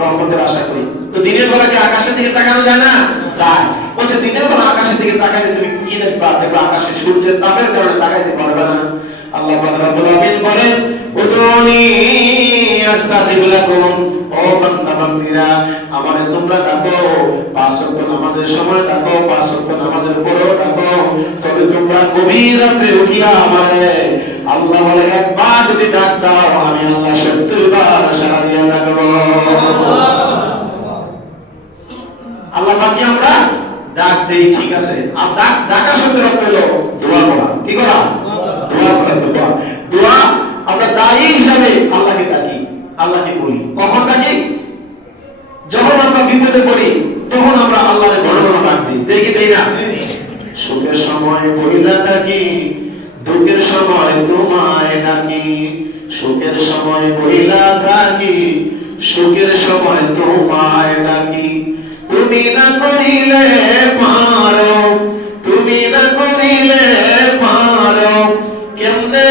রহমতের আশা করি। তো দিনের বেলা কি আকাশের দিকে তাকানো যায় না? যায়। বলছে দিনের বেলা আকাশের দিকে তাকাইলে তুমি কি দেখবা? দেখবা আকাশে সূর্যের তাপের কারণে তাকাইতে পারবে না। আল্লাহ পাক রব্বুল আলামিন বলেন উদুনি আস্তাজিব লাকুম, ও বান্দা বান্দীরা আমারে তোমরা ডাকো, 5 ওয়াক্ত নামাজের সময় ডাকো, 5 ওয়াক্ত নামাজের পরেও ডাকো, তবে তোমরা গভীর রাতে উঠিয়া আমারে, আল্লাহ বলে একবার যদি ডাক দাও আমি আল্লাহ 70 বার সাড়া দিয়া ডাকবো। আল্লাহ পাককে আমরা ডাক দেই, ঠিক আছে। আর ডাকা শব্দের অর্থ হলো দোয়া করা। কি করা? দোয়া করা। দোয়া আমরা দায়ী হিসাবে আল্লাহকে ডাকি, আল্লাহকে বলি। কখন ডাকি? যখন আমরা বিপদে পড়ি তখন আমরা আল্লাহরে বড় বড় ডাক দিই। দেখি দেই না? সুখের সময় পহিলা ডাকি, দুঃখের সময় তোমায় ডাকি, সুখের সময় পহিলা ডাকি, সুখের সময় তোমায় ডাকি, তুমি না করিলে পারো, তুমি না করিলে পারো, কেমনে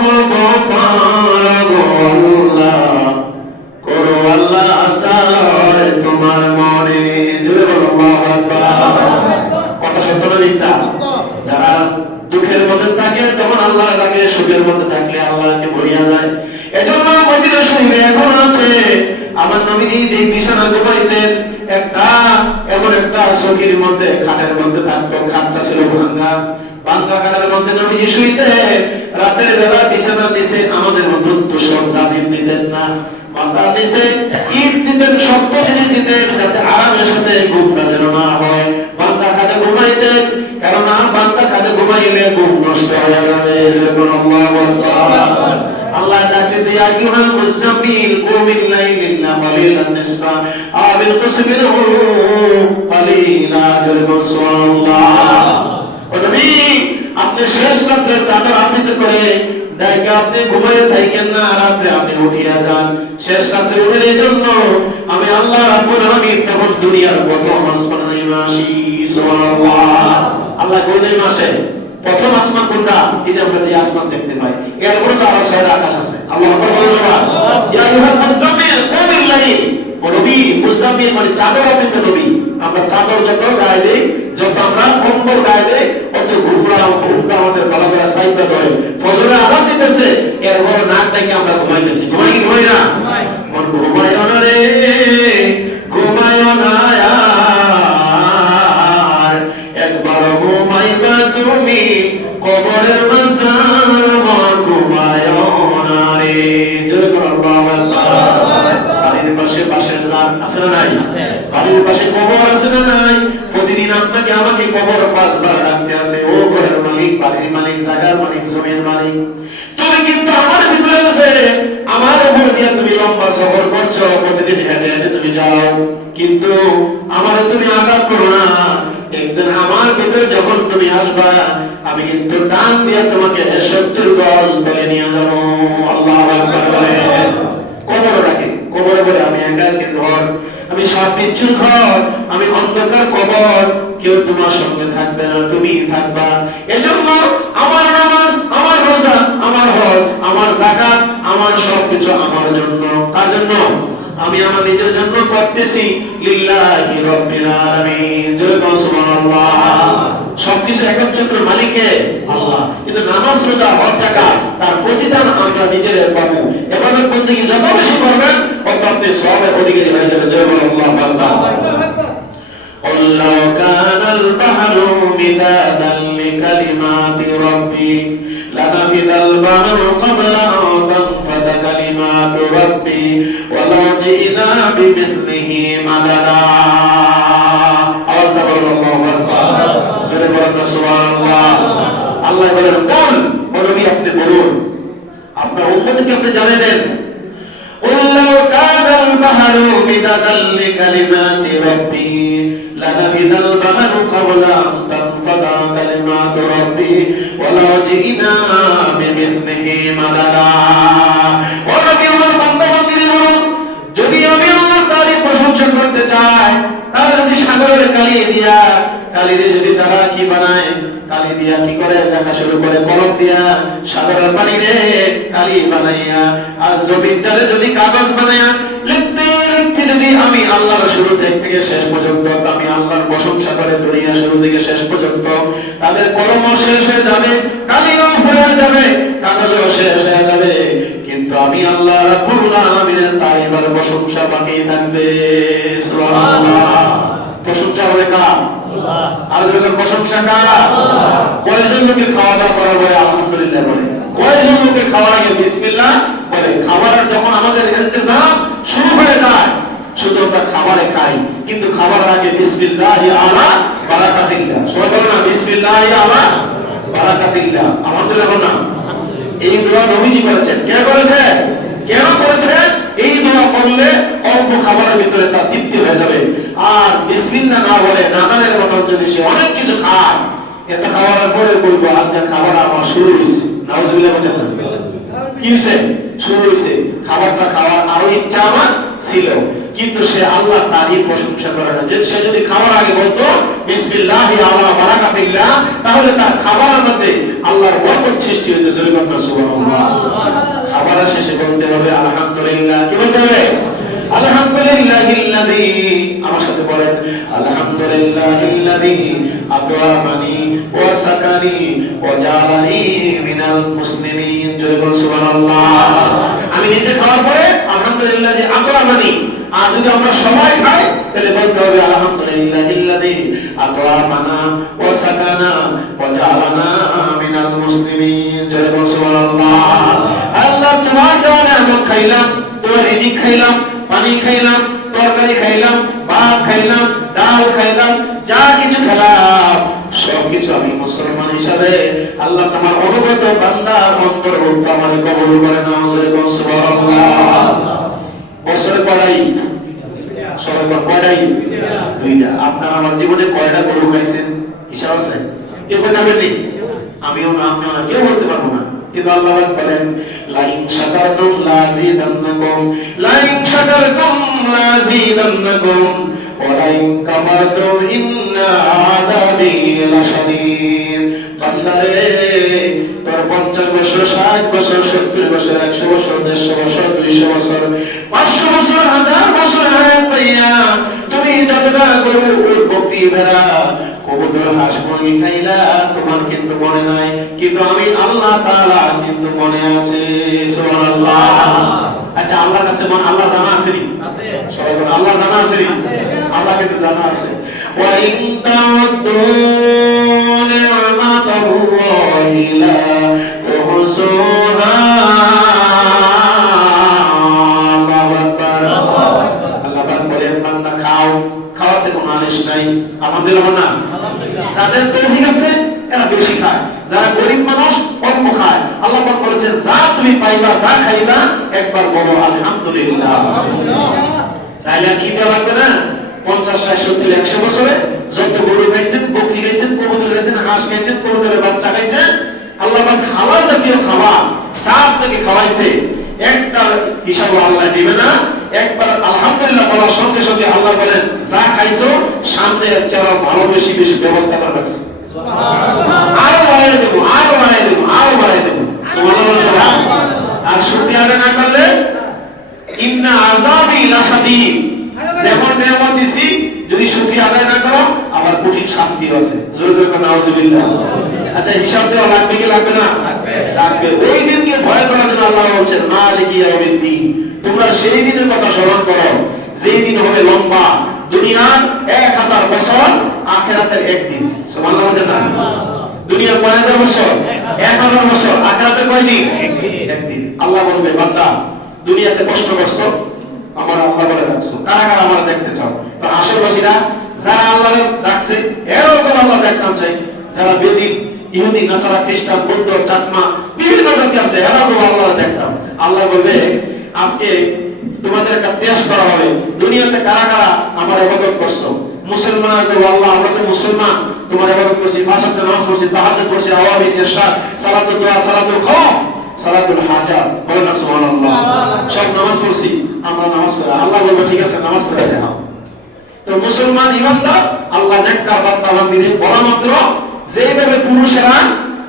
হব পারো আল্লাহ, করো আল্লাহ আসায় তোমার মনে। জোরে বলো আল্লাহু আকবার। কথা সত্য না মিথ্যা? যারা দুঃখের মধ্যে থাকে তখন আল্লাহর ডাকে, সুখের মধ্যে থাকলে আল্লাহকে ভুলিয়া যায়। এজন্য মদিনা শরীফে এখন আছে আমার নবীজি যে বিছানা ঘুমাইতেন, এমন একটা চৌকির মধ্যে, খাটের মধ্যে থাকতো, খাটটা ছিল ভাঙ্গা, ভাঙ্গা খাটের মধ্যে নবীজি শুইতেন। রাতের বেলা বিছানার নিচে আমাদের মতো তোষক জাজিম দিতেন না, মাথার নিচে ইট দিতেন, শক্ত জিনিস দিতেন, যাতে আরামের সাথে ঘুমটা যেন না হয়। বান্দা খাটে ঘুমাইতেন, কেননা বান্দা খাটে ঘুমাইলে ঘুম নষ্ট হয়ে যাবে। যেরকম আল্লাহু আকবার। আল্লাহ ডাকে যে আইয়ুহাল মুযাম্মিল কুমিল লাইলি ইল্লা কালিলান নিসফা আও বিলকুস মিনহু কালিলা। যেরকম সুবহানাল্লাহ। ও নবী আপনি শেষ রাতে চাদর আবৃত করে ডাইকে আপনি ঘুমিয়ে থাকেন না, রাতে আপনি উঠিয়া যান। শেষ রাতে উঠেন, এই জন্য আমি আল্লাহ রাব্বুল আলামিন তখন দুনিয়ার প্রথম আসমানে আসি। সুবহানাল্লাহ। আল্লাহ কোন মাসে? প্রথম আসমান কোনটা? এই যে আমরা যে আসমান দেখতে পাই, এরপরে তো আরো 6টা আকাশ আছে। আল্লাহু আকবার বলুন। ইয়া আইয়ুহাল মুযাম্মিল কুমিল লাইল, ও নবী মুযাম্মিল মানে চাদর, আপনি তো নবী। আমরা চাদর যত গায়ে দেই, যত আমরা কম্বল গায়ে দেই, অত ঘুমরা আমাদের গলা গলা সাইবা ধরে। ফজরের আযান দিতেছে, এরপর নাক ডেকে আমরা ঘুমাইতেছি। ঘুমাই কি ঘুমাই না? মন ঘুমায় না রে, ঘুমায় না আর, একবার ঘুমাইবা তুমি কবরের মাঝার, মন ঘুমায় না রে। জোরে করো আল্লাহু আকবার। বাড়ির পাশে বাঁশের ঝাড় আছে না নাই? বাড়ির পাশে কবর আছে না নাই? প্রতিদিন আপনাকে আমাকে কবর 5 বার ডাকতে আছে। ও ঘরের মালিক, বাড়ির মালিক, জায়গার মালিক, জমির মালিক, তুমি কিন্তু আমার ভিতরে নেবে, আমার উপর দিয়ে তুমি লম্বা সফর করছো, প্রতিদিন হেঁটে হেঁটে তুমি যাও, কিন্তু আমারে তুমি আঘাত করো না। একদিন আমার ভিতরে যখন তুমি আসবা, আমি কিন্তু টান দিয়ে তোমাকে 70 গজ তলে নিয়ে যাবো। আল্লাহু আকবার বলে। কবর ডাকে, কবর বলে আমি একা ঘর, আমি সব বিচ্ছুর ঘর, আমি অন্ধকার কবর, কেউ তোমার সঙ্গে থাকবে না, তুমি থাকবা। এজন্য আমার নামাজ, আমার রোজা, আমার হজ, আমার যাকাত, আমার সবকিছু আমার জন্য। কার জন্য? আমি আমার নিজের জন্য করতেছি। লিল্লাহি রাব্বিল আলামিন। জয় বলো সুবহানাল্লাহ। সবকিছু একচ্ছত্র মালিককে আল্লাহ। কিন্তু নামাজ, রোজা, হজ, যাকাত তার প্রতিদান আমরা নিজেদের পাবো। ইবাদত বন্দেগী যত বেশি করবেন, তত আপনি সওয়াবের অধিকারী হয়ে যাবেন। জয় বলো আল্লাহু আকবার। قل لو كان البحر مدادا لكلمات ربي لنفد البحر قبل أن تنفد كلمات ربي ولو جئنا بمثله مددا। আওয়াজ দাও আল্লাহু আকবার। জোরে বলুন সুবহানাল্লাহ। আল্লাহ বলেন, বল ও নবী আপনি বলুন, আপনার উম্মতকে আপনি জানিয়ে দেন, قل لو كان البحر مدادا لكلمات ربي لنفد البحر قبل أن تنفد كلمات ربي ولو جئنا بمثله مددا। ও নবী আমার বান্দাবান্দির বলুন, যদি আমি আল্লাহর তারিফ প্রশংসা করতে চাই, তারা যদি সাগরের কালি দিয়া, কালিরে যদি তারা কি বানায়, কালি দিয়া কি করে লেখা শুরু করে, কলম দিয়া সাগরের পানিরে কালি বানাইয়া, আর জমিনটারে যদি কাগজ বানাইয়া লিখতে লিখতে যদি আমি আল্লাহর শুরু থেকে শেষ পর্যন্ত, আমি আল্লাহর প্রশংসা করে দুনিয়া শুরু থেকে শেষ পর্যন্ত, তাদের কলমও শেষ হয়ে যাবে, কালিও ফুরিয়ে যাবে, কাগজও শেষ হয়ে যাবে, কিন্তু আমি আল্লাহ রাব্বুল আলামিনের তারিফ আর প্রশংসা বাকি থাকবে। সুবহানাল্লাহ। প্রশংসা হবে কার? আল্লাহ। আর যখন প্রশংসা কার? আল্লাহ। কয়জন লোকে খাওয়া দাওয়া করার পরে আলহামদুলিল্লাহ বলে? কয়জন লোকে খাওয়ার আগে বিসমিল্লাহ বলে? খাবারের যখন আমাদের ইন্তজাম শুরু হয়ে যায়, শুধু আমরা খাবারে খাই, কিন্তু খাবার আগে বিসমিল্লাহি আলা বারাকাতিল্লাহ। সবাই বলো না বিসমিল্লাহি আলা বারাকাতিল্লাহ। আলহামদুলিল্লাহ না? এই দোয়া নবীজি করেছেন। কে করেছেন? কেন করেছেন? এই দোয়া করলে অল্প খাবারের ভিতরে তার তৃপ্তি হয়ে যাবে। আর বিসমিল্লাহ না বলে নানানের মতন যদি সে অনেক কিছু খায়, এত খাওয়ার পরে বলবো আজকে খাবার আমার শুরু হয়েছে, নাউজুবিল্লাহ বলে কি হয়েছে? শুরু হয়েছে। খাবারটা খাওয়ার আরো ইচ্ছা আমার ছিল, কিন্তু সে আল্লাহ তারই প্রশংসা করে না। যে সে যদি খাওয়ার আগে বলতো বিসমিল্লাহি আলা বারাকাতিল্লাহ, তাহলে তার খাবারের মধ্যে আল্লাহর বরকত সৃষ্টি হতো। জোরে বলুন সুবহানাল্লাহ। খাবারের শেষে বলতে হবে আলহামদুলিল্লাহ। কি বলতে হবে? আলহামদুলিল্লাহিল্লাযী, আমার সাথে বলেন আলহামদুলিল্লাহিল্লাযী আত'আমানি ওয়া সাকানি ওয়া জাআলানি মিনাল মুসলিমিন। জোরে বলুন সুবহানাল্লাহ। আমি নিজে খাওয়ার পরে আলহামদুলিল্লাহ যে আত'আমানি, আর যদি আমরা সবাই খাই তাহলে বলতে হবে আলহামদুলিল্লাহিল্লাযী আত'আমানা ওয়া সাকানা ওয়া জাআলানা মিনাল মুসলিমিন। জোরে বলুন সুবহানাল্লাহ। আল্লাহ তোমার দেওয়া নিয়ামত খাইলাম, তোমার রিজিক খাইলাম, পানি খাইলাম, তরকারি খাইলাম, ভাত খাইলাম, ডাল খাইলাম, যা কিছু খেলাম সবকিছু আমি মুসলমান হিসাবে আল্লাহ তোমার অনুগত বান্দার অন্তর্ভুক্ত আমারে কবুল করে নাও। সুবহানাল্লাহ। বছরে কয়টাই? সবাই কয়টাই? দুইটা। আপনার আমার জীবনে কয়টা গরু খাইছেন হিসাব আছে? কেউ জানেন নি? আমিও না, আপনিও না, কেউ বলতে পারবো না। কিন্তু আল্লাহ বলেন লাইন শাকারতুম লাযিদান্নাকুম, লাইন শাকারতুম লাযিদান্নাকুম ওয়া লাইন কাফারতুম ইন্না আযাবি লাশাদীদ। বান্দারে 50 বছর, 60 বছর, 70 বছর, 100 বছর, 150 বছর, 200 বছর, 500 বছর, 1000 বছর হায়াত পাইয়া তুমি যতটা গরু, উট, বকরি, ভেড়া, কবুতর, হাঁস, মুরগি খাইলা তোমার কিন্তু মনে নাই, কিন্তু আমি আল্লাহ তাআলা কিন্তু মনে আছে। সুবহানাল্লাহ। আচ্ছা, আল্লাহর কাছে আল্লাহ জানা আছে নি? আছে। সবাই বলেন আল্লাহ জানা আছে নি? আল্লাহ কিন্তু জানা আছে। ওয়া ইন তাউদ্দু নি'মাতাল্লাহি লা তুহসুহা। আল্লাহ বলেন বান্দা খাও, খাওয়াতে কোনো আনিশ নাই। আমাদের না, যাদের তৌফিক আছে এরা বেশি খায়, যারা গরিব মানুষ অল্প খায়। আল্লাহ পাক বলেছেন যা তুমি পাইবা, যা খাইবা একবার বলো আলহামদুলিল্লাহ। তাইলে কি দেওয়া লাগবে না? 50, 60, 70, 100 বছরে যত গরু খাইছেন, বকরি খাইছেন, কবুতর খাইছেন, হাঁস খাইছেন, কবুতরের বাচ্চা খাইছেন, আল্লাহ পাক হালাল জাতীয় খাবার সাত থেকে খাওয়াইছে, একটা হিসাব আল্লাহ দিবে না। একবার আলহামদুলিল্লাহ বলার সঙ্গে সঙ্গে আল্লাহ বলেন যা খাইছো সামনে যারা ভালো বেশি বেশি ব্যবস্থা করে রাখছে, আরো বাড়াই দেবো, আরো বাড়াই দেবো, আরো বাড়াই দেবো। সুবহানাল্লাহ। আর শুকরিয়া আদায় না করলে ইন্না আযাবি লাশাদীদ, যেমন নিয়ামত দিছি যদি শুকরিয়া আদায় না করো আবার কঠিন শাস্তি আছে। জোরে জোরে নাউজুবিল্লাহ। আচ্ছা, হিসাব দেওয়া লাগবে কি লাগবে না? লাগবে। ওই দিনকে ভয় করার জন্য আল্লাহ বলছেন মালিকি ইয়াউমিদ্দিন, তোমরা সেই দিনের কথা স্মরণ করো যেই দিন হবে লম্বা, দুনিয়ার 1000 বছর, আখিরাতের একদিন। সুবহানাল্লাহ। বলেন না, দুনিয়ার 5000 বছর, 1000 বছর, আখিরাতের কয় দিন? একদিন। আল্লাহ বলবে বান্দা দুনিয়াতে কষ্ট করছো, আমার আল্লাহ বলে ডাকছো, কারা কারা আমার দেখতে চাও? তো আশেপাশীরা যারা আল্লাহ ডাকছে এরকম আল্লাহ দেখতাম চাই, যারা বেদিন, ইহুদি, নাসারা, খ্রিস্টান, বৌদ্ধ, চাকমা, বিভিন্ন জাতি আছে এরকম আল্লাহ দেখতাম। আল্লাহ বলবে আজকে তোমাদের একটা টেস্ট করা হবে, দুনিয়াতে কারা কারা আমার ইবাদত করছো। মুসলমান বলবে আল্লাহ আমরা তো মুসলমান, তোমার ইবাদত করছি, পাঁচ ওয়াক্ত নামাজ পড়ছি, তাহাজ্জুদ করছি, আওয়ামির ইরশাদ, সালাতুল দুআ, সালাতুল খাউফ, সালাতুল হাজাত, বলেন না সুবহানাল্লাহ। সব নামাজ পড়ছি, আমরা নামাজ পড়ি। আল্লাহ বলবে ঠিক আছে নামাজ পড়ে দেখাও। তো মুসলমান ইমানদার আল্লাহ নেককার বান্দা বান্দিরে বলা মাত্র যেভাবে পুরুষেরা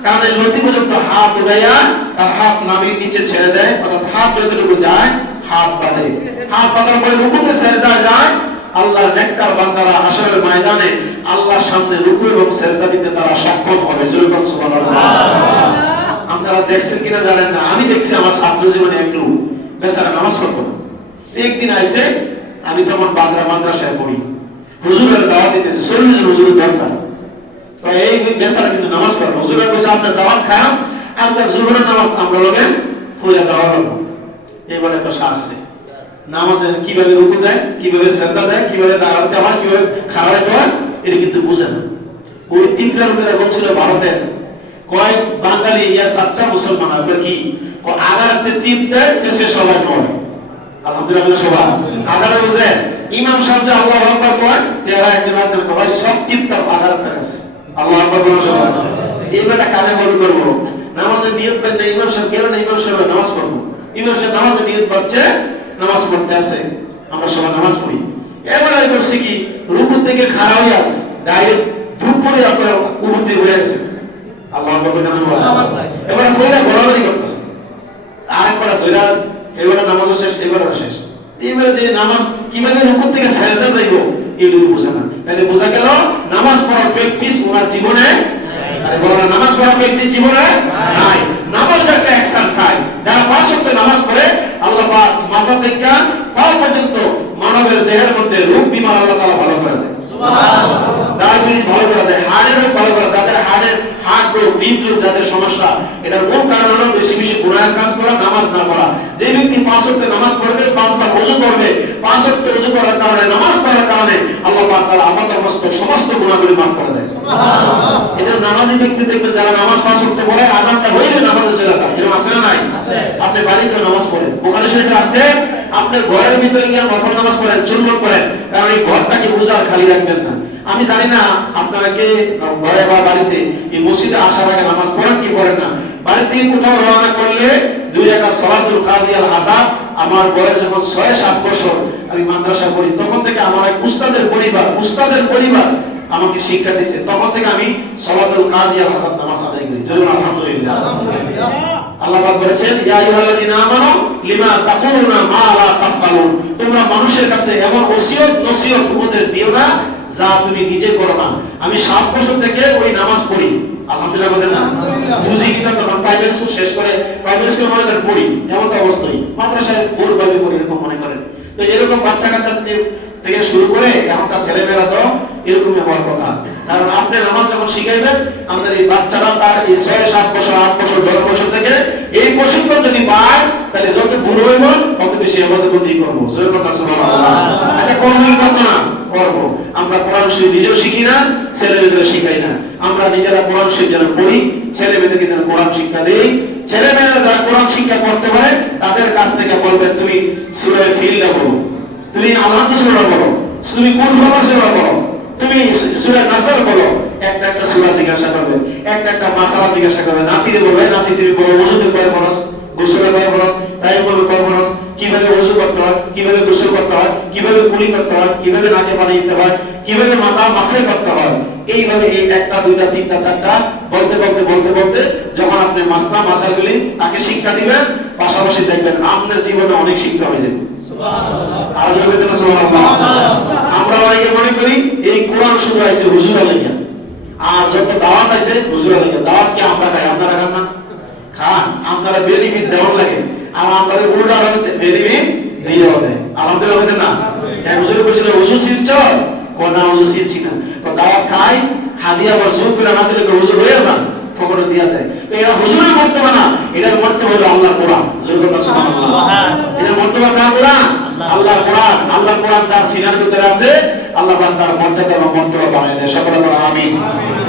কানের লতি পর্যন্ত হাত উঠাইয়া তার হাত নাভির নিচে ছেড়ে দেয়, অর্থাৎ হাত যতটুকু যায় হাত বাঁধে, হাত বাঁধার পরে রুকুতে সেজদা যায়, আল্লাহর নেককার বান্দারা হাশরের ময়দানে আল্লাহর সামনে রুকু এবং সেজদা দিতে তারা সক্ষম হবে। জোরে বলুন সুবহানাল্লাহ। আপনারা দেখছেন কিনা জানেন না, আমি দেখছি আমার ছাত্র জীবনে এক লোক বেচারা নামাজ পড়তো না। একদিন আইছে, আমি তখন বাগড়া মাদ্রাসায় পড়ি, হুজুরের দাওয়াত দিতেছে, 40 জন হুজুরের দরকার। তো এই বেচারা কিন্তু নামাজ পড়ে, হুজুরের কইছে আপনার দাওয়াত খাম, আজকে জোহরের নামাজ আমরা লোকে পড়ে যাওয়া হলো। এইবার একটা শাস্তি নামাজে কিভাবে রুকু দেয়, কিভাবে সেজদা দেয়, কিভাবে দাঁড়াতে দেওয়া, কিভাবে খাড়াতে হয়, এটা কিন্তু বুঝে না। ওই তিনটা লোকেরা বলছিল ভারতের কয়েক বাঙালি ইয়া সাচ্চা মুসলমান আপনার কি আগারাতে টিপ দেয় সে সবাই নয়। আলহামদুলিল্লাহ সবাই আগারে বুঝে ইমাম সাহেব যে আল্লাহু আকবার কয় তেরা একজন আছেন কয় সব টিপ তার আগারাতে আছে। আল্লাহু আকবার বলো সবাই। এইটা কানে বল করব, নামাজে নিয়ত করতে ইমাম সাহেব গেল না, ইমাম সাহেব নামাজ পড়বো, ইমাম সাহেব নামাজে নিয়ত করছে, নামাজ পড়তে আছে, আমরা সবাই নামাজ পড়ি। এবার আমি করছি কি রুকু থেকে খাড়া হইয়া ডাইরেক্ট ধূপ পড়ে আপনার উপস্থিত হয়ে গেছে। আল্লাহু আকবার জানেন বলা, এবারে কইরা গড়াগড়ি করতেছে, আরেকবার ধইরা এবারে নামাজ শেষ, এবারে শেষ। এবারে যে নামাজ কিভাবে রুকু থেকে সেজদা যাইবো এইটুকু বোঝা না। তাহলে বোঝা গেল নামাজ পড়ার প্র্যাকটিস ওনার জীবনে, আরে বলা নামাজ পড়ার প্র্যাকটিস জীবনে নাই। নামাজ একটা এক্সারসাইজ। যারা 5 ওয়াক্ত নামাজ পড়ে আল্লাহ পাক মাথা থেকে পা পর্যন্ত মানবের দেহের মধ্যে রোগ বিমার আল্লাহ তাআলা ভালো করে দেয়। সুবহানাল্লাহ। ডায়াবেটিস ভালো করে দেয়, হার্টের রোগ ভালো করে, যাদের হার্ট রোগ, হৃদরোগ যাদের সমস্যা, এটা মূল কারণ হলো বেশি বেশি গুনাহের কাজ করা, নামাজ না পড়া। যে ব্যক্তি 5 ওয়াক্ত নামাজ পড়বে, 5 বার ওযু করবে, 5 ওয়াক্ত ওযু করার কারণে, নামাজ পড়ার কারণে আল্লাহ পাক তাআলা আমাদের সমস্ত গুনাহগুলি মাফ করে দেয়। সুবহানাল্লাহ। এজন্য নামাজি ব্যক্তি দেখবেন যারা নামাজ 5 ওয়াক্ত পড়ে আযানটা হইলে নামাজে চলে যায়, এরকম আছে না নাই? আছে। আপনি বাড়িতে নামাজ পড়েন, বুখারী শরীফে আছে আপনার ঘরের ভিতরে গিয়ে নফল নামাজ পড়েন, সুন্নাত পড়েন, কারণ এই ঘরটাকে উজাড় খালি রাখবেন না। আমি জানি না আপনারা কে ঘরে বা বাড়িতে এই মসজিদে আসার আগে নামাজ পড়েন কি পড়েন না। বাড়ি থেকে কোথাও রওনা করলে 2 রাকাত সালাতুল কাজিয়াল হাজাত। আমার বয়স যখন 6-7 বছর আমি মাদ্রাসা পড়ি, তখন থেকে আমার এক উস্তাদের পরিবার আমাকে শিক্ষা দিয়েছে, তখন থেকে আমি সালাতুল কাজিয়া হাসাত নামাজ আদায় করি। চলুন আলহামদুলিল্লাহ। আল্লাহ পাক বলেছেন, ইয়া আইয়ুহাল্লাযিনা আমানু লিমা তাকুলুনা মা লা তাফআলুন, তোমরা মানুষের কাছে এমন ওসিয়ত নসিহত উপদেশ দিও না যা তুমি নিজে করো না। আমি 7 বছর থেকে ওই নামাজ পড়ি, আলহামদুলিল্লাহ বলেন না, বুঝি কিনা তখন প্রাইমারি স্কুল শেষ করে প্রাইমারি স্কুল মনে করে পড়ি, এমন তো অবস্থায় মাদ্রাসায় ভোর ভাবে পড়ি এরকম মনে করেন। তো এরকম বাচ্চা কাচ্চা যদি থেকে শুরু করে এখনকার ছেলেমেয়েরা তো এরকমই হওয়ার কথা। কারণ আপনি নামাজ যখন শিখাইবেন, আমাদের এই বাচ্চারা তার এই 6-7 বছর 8 বছর 10 বছর থেকে এই প্রশিক্ষণ যদি পায়, তাহলে যত বুড়ো হইব তত বেশি আমাদের গতি করবো। আচ্ছা, কোন করতো না করবো। আমরা কোরআন শরীফ নিজেও শিখি না, ছেলে মেয়েদের শিখাই না। আমরা নিজেরা কোরআন শরীফ যেন পড়ি, ছেলে মেয়েদেরকে যেন কোরআন শিক্ষা দেই। ছেলে মেয়েরা যারা কোরআন শিক্ষা করতে পারে তাদের কাছ থেকে বলবেন, তুমি সূরা ফিলটা বলো, তুমি আলহামদুলিল্লাহ সূরা বলো, তুমি কোন সূরা বলো, তুমি সূরা নাসর বলো। একটা একটা সূরা জিজ্ঞাসা করবে, একটা একটা মাসালা জিজ্ঞাসা করবে। নাতিরে বলবে, নাতি তুমি বলো ওযুতে কয় ফরজ, গোসলে কয় ফরজ, তাই বলবে কয় ফরজ, কিভাবে ওযু করতে হয়, কিভাবে গোসল করতে হয়, কিভাবে কুলি করতে হয়, কিভাবে নাকে পানি দিতে হয়, কিভাবে মাথা মাসে করতে হয়। এইভাবে এই একটা দুইটা তিনটা চারটা বলতে বলতে বলতে বলতে যখন আপনি মাসলা মাসালগুলি তাকে শিক্ষা দিবেন, পাশাপাশি দেখবেন আপনার জীবনে অনেক শিক্ষা হয়ে যাবে। সুবহানাল্লাহ। আর জোরে বলতে সুবহানাল্লাহ। আমরা অনেকে মনে করি এই কোরআন শুধু আইছে হুজুরের লাগি, আর যত দাওয়াত আছে হুজুরের লাগি। দাওয়াত কি আমরা খাই, আপনারা খান না? খান। আপনারা বেনিফিট দেওয়ার লাগে, আর আমরা উল্টা বেনিফিট দিয়ে দেয়। আলহামদুলিল্লাহ বলেন না? এক হুজুর বলেছিল, হুজুর শিখছ? কোন হুজুর শিখছি না। দাওয়াত খাই, হাদিয়া বসুর করে না দিলে হুজুর হয়ে যান, ফকরে দিয়া দেয়। তো এরা হুজুরের মর্তবা না, এটার মর্তবা হলো আল্লাহর কোরআন। সুবহানাল্লাহ। এটার মর্তবা কার কোরআন? আল্লাহর কোরআন। আল্লাহর কোরআন যার সিনার ভিতরে আছে, আল্লাহ পাক তার মর্যাদা এবং মর্তবা বানায় দেয়। সকলে বলেন আমিন।